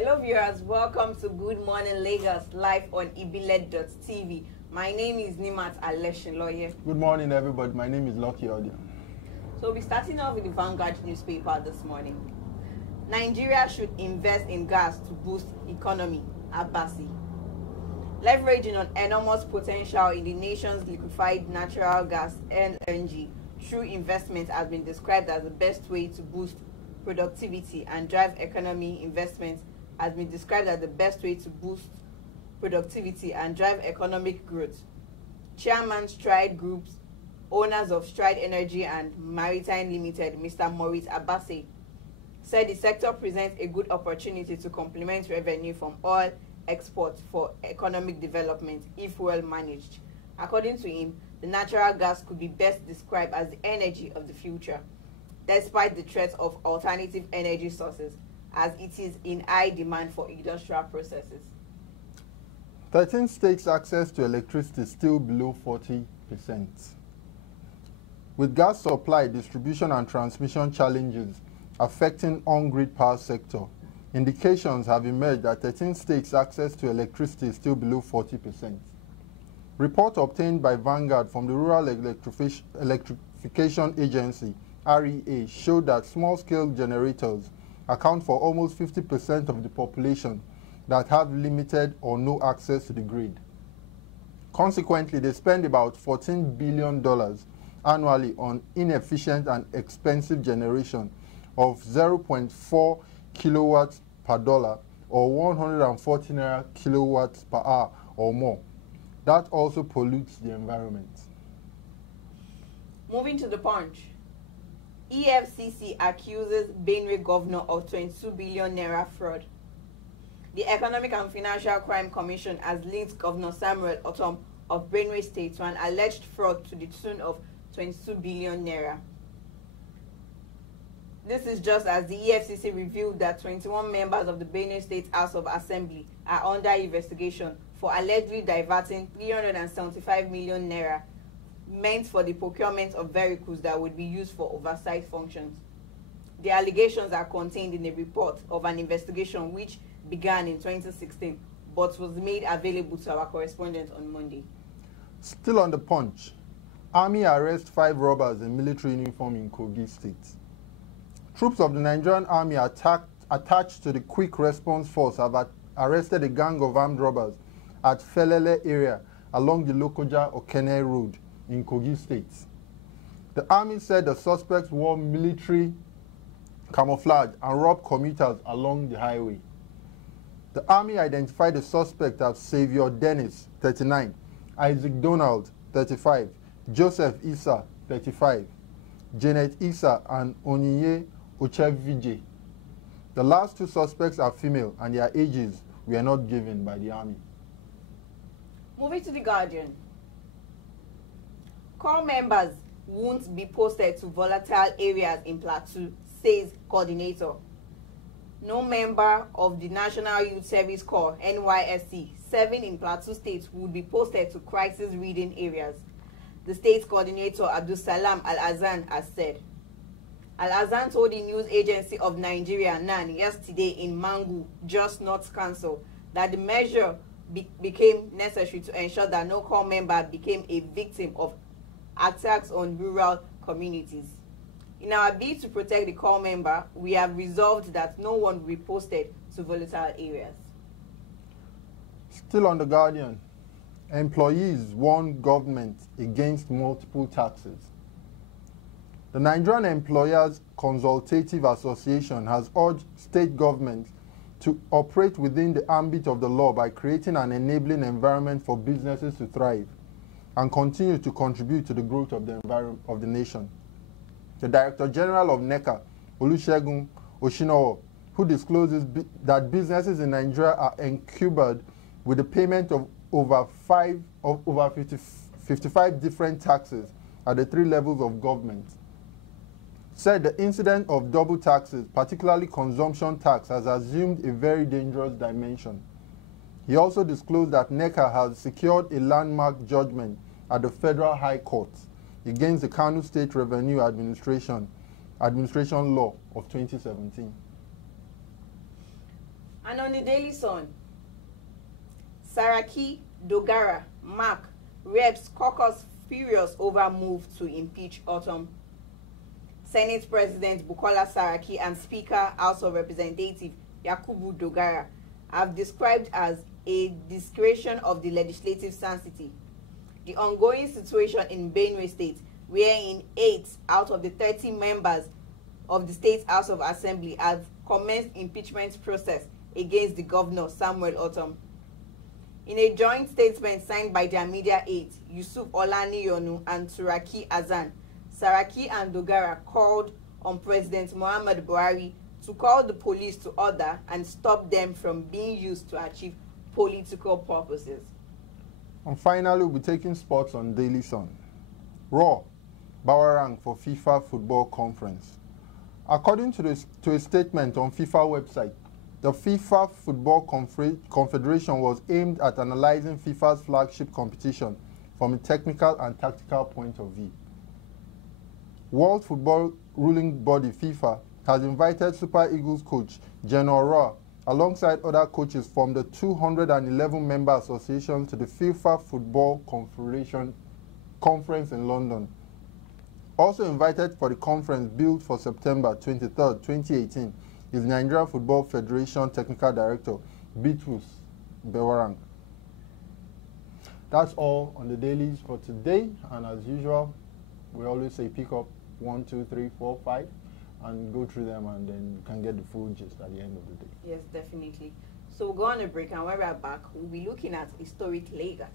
Hello viewers, welcome to Good Morning Lagos live on ibile.tv. My name is Nimat Aleshinloye. Good morning everybody, my name is Lucky Audio. So we're starting off with the Vanguard newspaper this morning. Nigeria should invest in gas to boost economy, Abbasi. Leveraging on enormous potential in the nation's liquefied natural gas LNG through investment has been described as the best way to boost productivity and drive economy. Investment has been described as the best way to boost productivity and drive economic growth. Chairman Stride Group's owners of Stride Energy and Maritime Limited, Mr. Maurice Abbasi, said the sector presents a good opportunity to complement revenue from oil exports for economic development if well managed. According to him, the natural gas could be best described as the energy of the future, despite the threat of alternative energy sources, as it is in high demand for industrial processes. 13 states' access to electricity still below 40%. With gas supply, distribution and transmission challenges affecting on-grid power sector, indications have emerged that 13 states' access to electricity is still below 40%. Report obtained by Vanguard from the Rural Electrification Agency, REA, showed that small-scale generators account for almost 50% of the population that have limited or no access to the grid. Consequently, they spend about $14 billion annually on inefficient and expensive generation of 0.4 kilowatts per dollar or 140 naira kilowatts per hour or more. That also pollutes the environment. Moving to the Punch. EFCC accuses Benue governor of 22 billion naira fraud. The Economic and Financial Crime Commission has linked Governor Samuel Otom of Benue State to an alleged fraud to the tune of 22 billion naira. This is just as the EFCC revealed that 21 members of the Benue State House of Assembly are under investigation for allegedly diverting 375 million naira meant for the procurement of vehicles that would be used for oversight functions. The allegations are contained in a report of an investigation which began in 2016 but was made available to our correspondent on Monday. Still on the Punch, Army arrests 5 robbers in military uniform in Kogi State. Troops of the Nigerian Army attached to the Quick Response Force have arrested a gang of armed robbers at Felele area along the Lokoja-Okene Road in Kogi State. The Army said the suspects wore military camouflage and robbed commuters along the highway. The Army identified the suspect as Xavier Dennis, 39, Isaac Donald, 35, Joseph Issa, 35, Janet Issa, and Onyinye Ochevije. The last 2 suspects are female and their ages were not given by the Army. Moving to The Guardian. Corps members won't be posted to volatile areas in Plateau, says coordinator. No member of the National Youth Service Corps, NYSC, serving in Plateau State would be posted to crisis-ridden areas, the state's coordinator Abdul Salam Al-Azan has said. Al-Azan told the news agency of Nigeria, NAN, yesterday in Mangu, Jos North Council, that the measure became necessary to ensure that no corps member became a victim of attacks on rural communities. In our bid to protect the corps member, we have resolved that no one will be posted to volatile areas. Still on The Guardian, employees warn government against multiple taxes. The Nigerian Employers Consultative Association has urged state governments to operate within the ambit of the law by creating an enabling environment for businesses to thrive and continue to contribute to the growth of the environment of the nation. The Director General of NECA, Olusegun Oshinowo, who discloses that businesses in Nigeria are encubered with the payment of over 55 different taxes at the 3 levels of government, said the incident of double taxes, particularly consumption tax, has assumed a very dangerous dimension. He also disclosed that NECA has secured a landmark judgment at the Federal High Court against the Kano State Revenue Administration Law of 2017. And on the Daily Sun, Saraki, Dogara, Mark, Reps caucus furious over move to impeach Autumn. Senate President Bukola Saraki and Speaker House of Representatives Yakubu Dogara have described as a discretion of the legislative sanctity the ongoing situation in Benue State, wherein 8 out of the 30 members of the State House of Assembly have commenced impeachment process against the governor Samuel Autumn. In a joint statement signed by their media aides, Yusuf Olaniyonu and Turaki Azan, Saraki and Dogara called on President Muhammad Buhari to call the police to order and stop them from being used to achieve political purposes. And finally, we'll be taking sports on Daily Sun. Raw, Bawarang for FIFA Football Conference. According to a statement on FIFA website, the FIFA Football Confederation was aimed at analyzing FIFA's flagship competition from a technical and tactical point of view. World Football ruling body FIFA has invited Super Eagles coach Geno Rohr alongside other coaches from the 211-member association to the FIFA Football Confederation Conference in London. Also invited for the conference billed for September 23, 2018 is Nigeria Football Federation Technical Director Bitrus Bawarang. That's all on the dailies for today, and as usual, we always say pick up 1, 2, 3, 4, 5 and go through them, and then you can get the full gist at the end of the day. Yes, definitely. So we'll go on a break, and when we're back, we'll be looking at historic Lagos.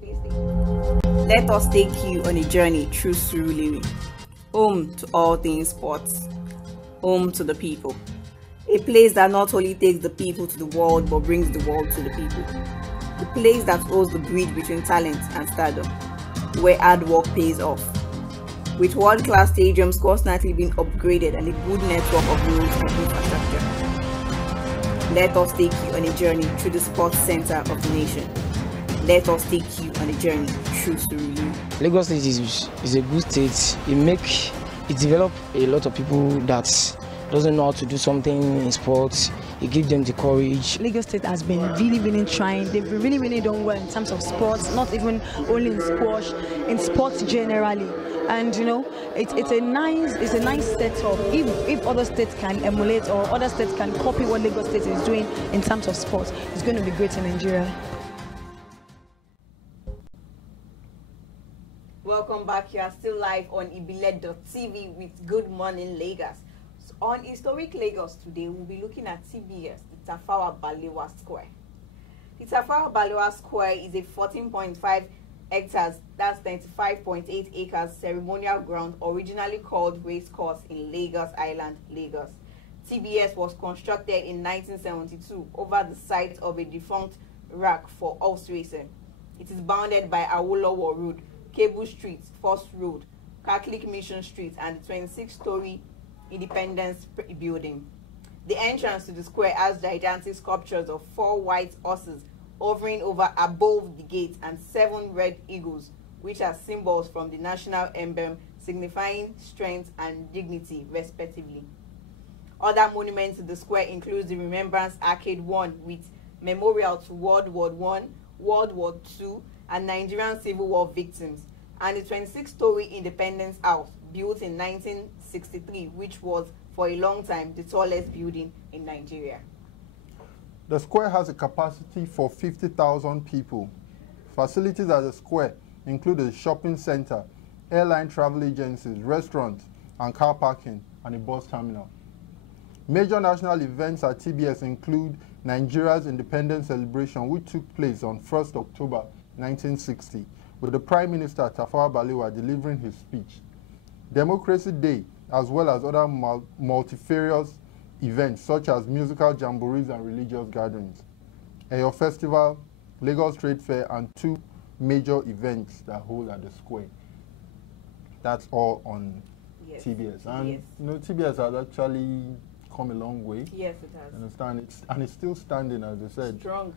Please stay. Let us take you on a journey through Surulere, home to all things sports, home to the people. A place that not only takes the people to the world, but brings the world to the people. The place that holds the bridge between talent and stardom, where hard work pays off. With world-class stadiums constantly being upgraded and a good network of roads and infrastructure. Let us take you on a journey through the sports center of the nation. Let us take you on a journey through Surulere. Lagos State is a good state. It develops a lot of people that doesn't know how to do something in sports. It gives them the courage. Lagos State has been really trying. They've really done well in terms of sports, not even only in squash, in sports generally. And you know, it's a nice setup. If other states can emulate or other states can copy what Lagos State is doing in terms of sports, it's going to be great in Nigeria. Welcome back. You are still live on ibile.tv with Good Morning Lagos. So on Historic Lagos today, we'll be looking at TBS, the Tafawa Balewa Square. The Tafawa Balewa Square is a 14.5 hectares, that's 95.8 acres ceremonial ground originally called Race Course in Lagos Island, Lagos. TBS was constructed in 1972 over the site of a defunct rack for horse racing. It is bounded by Awolowo Road, Cable Street, First Road, Catholic Mission Street, and the 26-story Independence Building. The entrance to the square has gigantic sculptures of 4 white horses hovering over above the gate and 7 red eagles, which are symbols from the national emblem signifying strength and dignity, respectively. Other monuments to the square include the Remembrance Arcade 1 with memorial to World War I, World War II, and Nigerian Civil War victims, and the 26-story Independence House, built in 1963, which was for a long time the tallest building in Nigeria. The square has a capacity for 50,000 people. Facilities at the square include a shopping center, airline travel agencies, restaurants, and car parking, and a bus terminal. Major national events at TBS include Nigeria's independence celebration, which took place on 1st October 1960, with the Prime Minister Tafawa Balewa delivering his speech. Democracy Day, as well as other multifarious events such as musical jamborees and religious gatherings. Eyo Festival, Lagos Trade Fair, and 2 major events that hold at the square. That's all on TBS. And yes, you know, TBS has actually come a long way. Yes, it has. Understand? It's still standing, as I said. Strong.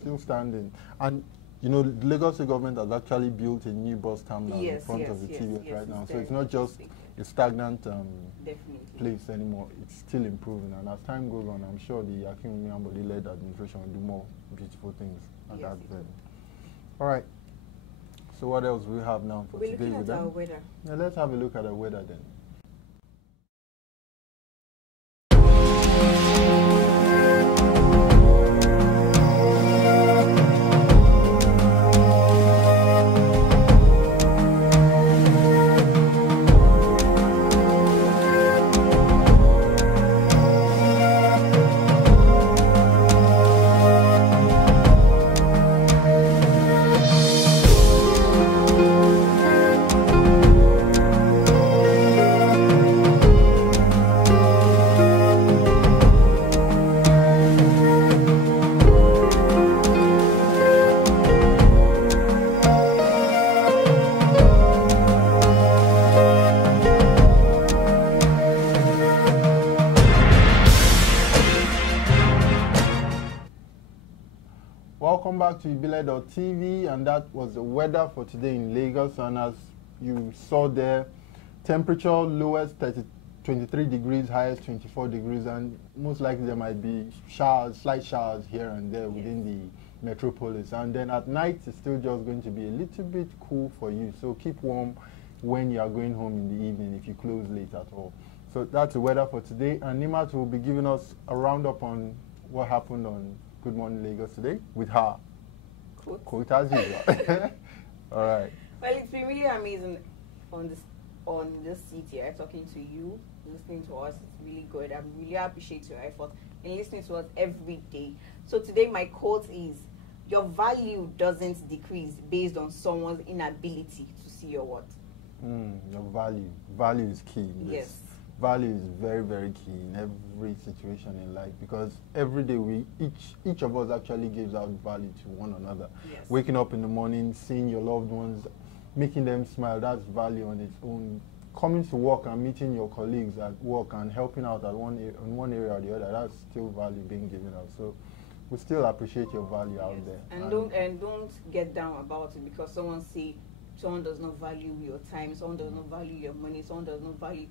Still standing. And you know, the Lagos State government has actually built a new bus terminal in front of the TBS right now. So it's not just a stagnant Definitely. place anymore. It's still improving, and as time goes on, I'm sure the Akinwumi Ambode-led administration will do more beautiful things at Yes, that it level. All right. So what else do we have now for We're today looking with at our them? weather. Yeah, let's have a look at the weather then. Welcome back to Ibile.tv, and that was the weather for today in Lagos. And as you saw there, temperature lowest 23 degrees, highest 24 degrees, and most likely there might be showers, slight showers here and there within the metropolis. And then at night, it's still just going to be a little bit cool for you. So keep warm when you are going home in the evening if you close late at all. So that's the weather for today. And Nimat will be giving us a roundup on what happened on Good Morning Lagos today with her quote as usual. All right. Well, it's been really amazing on this seat here, talking to you, listening to us. It's really good. I really appreciate your effort in listening to us every day. So today my quote is, your value doesn't decrease based on someone's inability to see your worth. Your value. Value is key in this. Yes. Value is very, very key in every situation in life, because every day each of us actually gives out value to one another. Yes. Waking up in the morning, seeing your loved ones, making them smile, that's value on its own. Coming to work and meeting your colleagues at work and helping out in one area or the other, that's still value being given out. So we still appreciate your value out there. And don't get down about it because someone does not value your time, someone does not value your money, someone does not value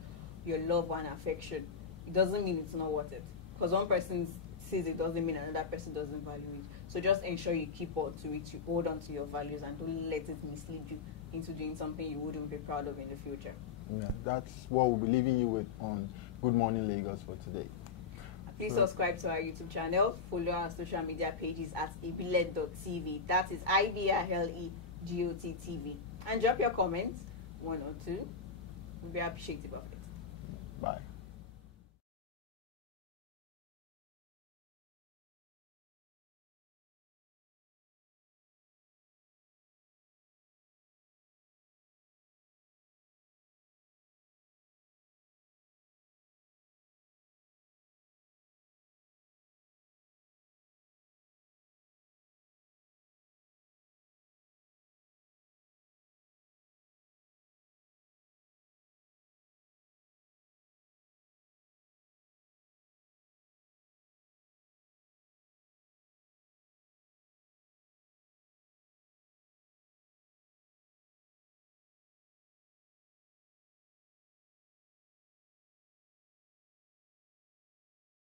your love and affection. It doesn't mean it's not worth it. Because one person says it doesn't mean another person doesn't value it. So just ensure you keep on to it, you hold on to your values, and don't let it mislead you into doing something you wouldn't be proud of in the future. Yeah, that's what we'll be leaving you with on Good Morning Lagos for today. Please subscribe to our YouTube channel. Follow our social media pages at Ibile.tv. That is IBILEGOT TV. And drop your comments, 1 or 2. We'll be appreciative of it. Bye.